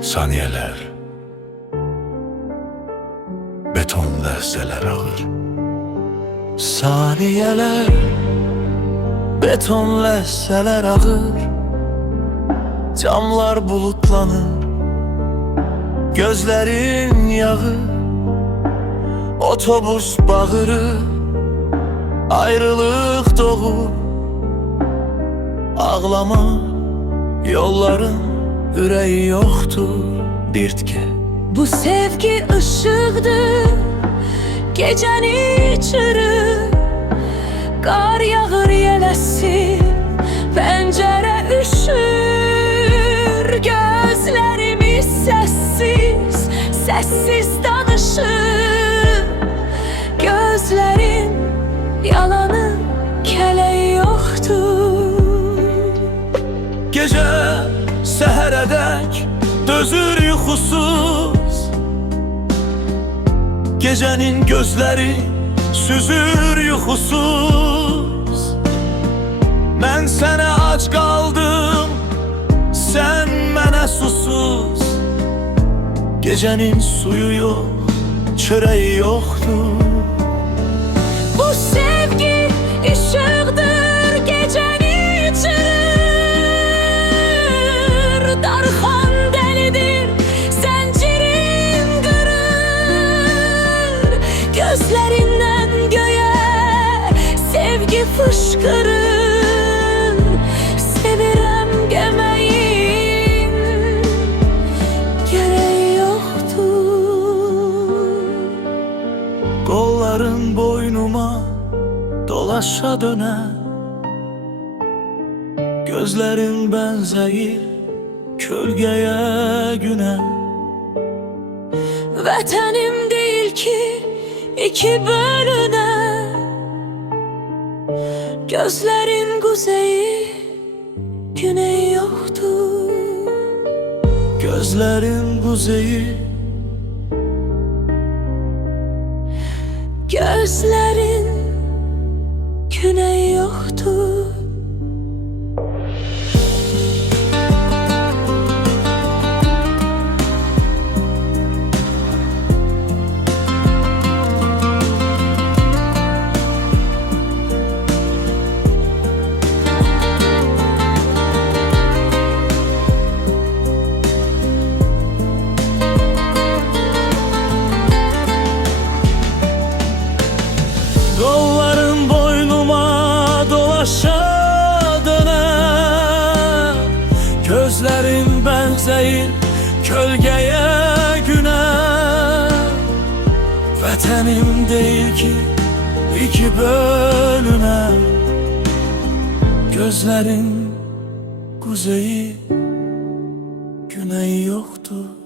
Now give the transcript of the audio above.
Saniyeler, beton ləhzələr ağır. Saniyeler, beton ləhzələr ağır. Camlar bulutlanır, gözlerin yağır. Otobüs bağırır, ayrılık doğur. Ağlama, yolların üreği yoktur dirtke. Bu sevgi ışıqdır, gecəni içirir. Qar yağır yələsin, pəncərə üşür. Gözlərimiz səssiz, səssiz danışır. Gözlərin yalanı, kələyi yoxdur. Gece səhərə dək dözür yuxusuz. Gecenin gözleri süzür yuxusuz. Ben sənə ac qaldım, sen mənə susuz. Gecenin suyu yok, çöreği yoktur. Bu sevgi ışıqdır, gecəni içirir. Darxan dəlidir, zəncirin qırır. Gözlərindən göyə sevgi fışqırır. Sevirəm deməyin gərəyi yoxdur. Kolların boynuma dolaşa döner. Gözlerin benzeyir kölgeye güne. Vətənim deyil ki iki bölünə. Gözlərin quzeyi, güneyi yoxdur. Gözlerin kuzeyi, Gözlərin güneyi yoxdur. kolların boynuma dolaşa döner. Gözlerin benzeyir kölgeye güne. Vətənim değil ki iki bölüne. Gözlerin kuzeyi, güneyi yoktur.